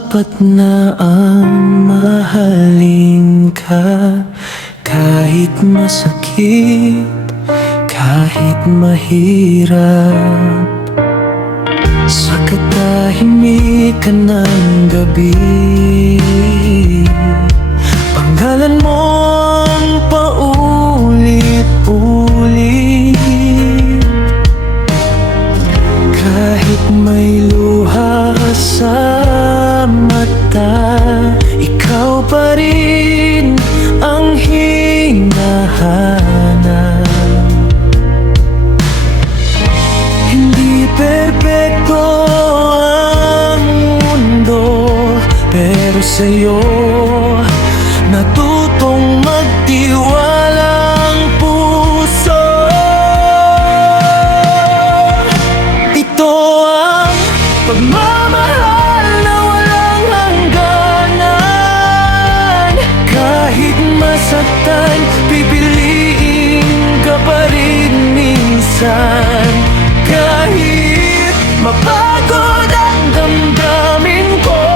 Sapat na ang mahalin ka, kahit masakit, kahit mahirap. Sa katahimikan ng gabi, panggalan mong paulit-ulit. Kahit may luha sa mata, ikaw pa rin ang hinahanap. Hindi perpekto ang mundo, pero sa'yo natutong magtiwalang puso. Ito ang pagmamahal na walang hangganan. Kahit masaktan, pipiliin ka pa rin minsan. Kahit mapagod ang damdamin ko,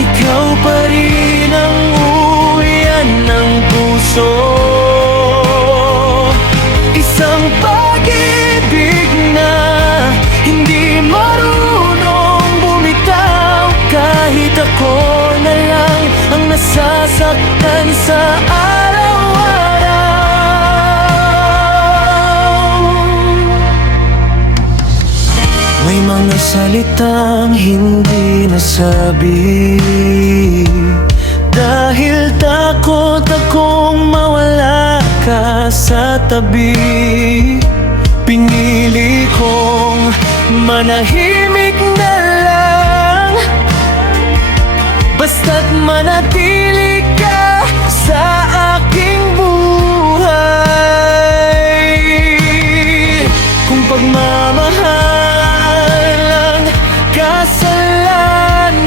ikaw pa rin ang uwian ng puso. Isang pag-ibig na hindi marunong bumitaw. Kahit ako na lang ang nasasaktan sa may mga salitang hindi nasabi, dahil takot akong mawala ka sa tabi. Pinili kong manahimik na lang, basta't manatili ka sa aking buhay. Kung pagmamahal kasalanan,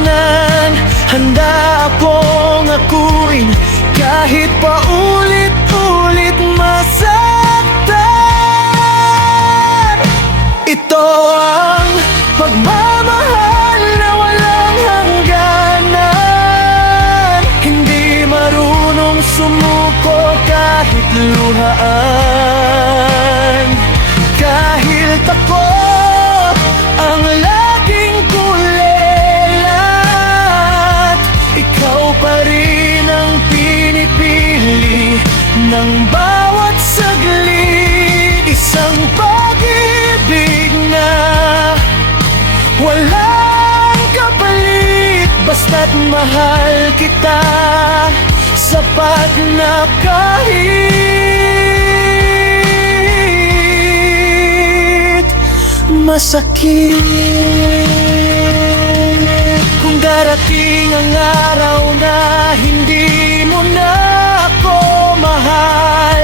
handa akong akuin kahit paulit-ulit masaktan. Ito ang pagmamahal na walang hangganan. Hindi marunong sumuko kahit luhaan. Kahit ako ang laging kulelat, ikaw pa rin ang pinipili ng bawat saglit. Isang pag-ibig na walang kapalit, basta't mahal kita, sapat na kahit masakit. Kung darating ang araw na hindi mo na ako mahal,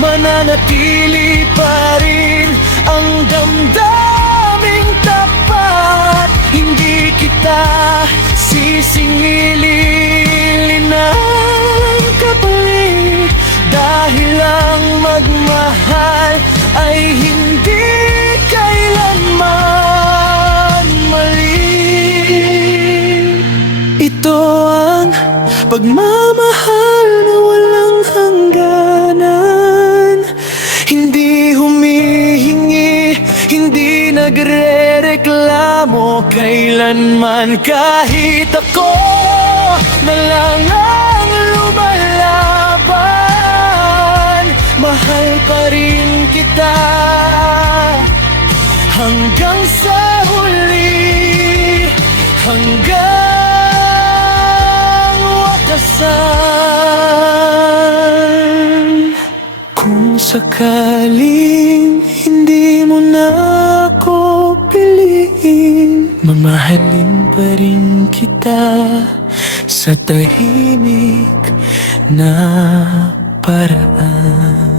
mananatili pa rin ang damdaming tapat. Hindi kita sisingilin ng kapalit, dahil ang magmahal ay hindi kailanman mali. Ito ang pagmamahal na walang hangganan. Hindi humihingi, hindi nagrereklamo kailanman. Kahit ako na lang ang lumalaban, mahal pa rin kita hanggang sa huli, hanggang wakasan. Kung sakaling hindi mo na ako piliin, mamahalin pa rin kita sa tahimik na paraan.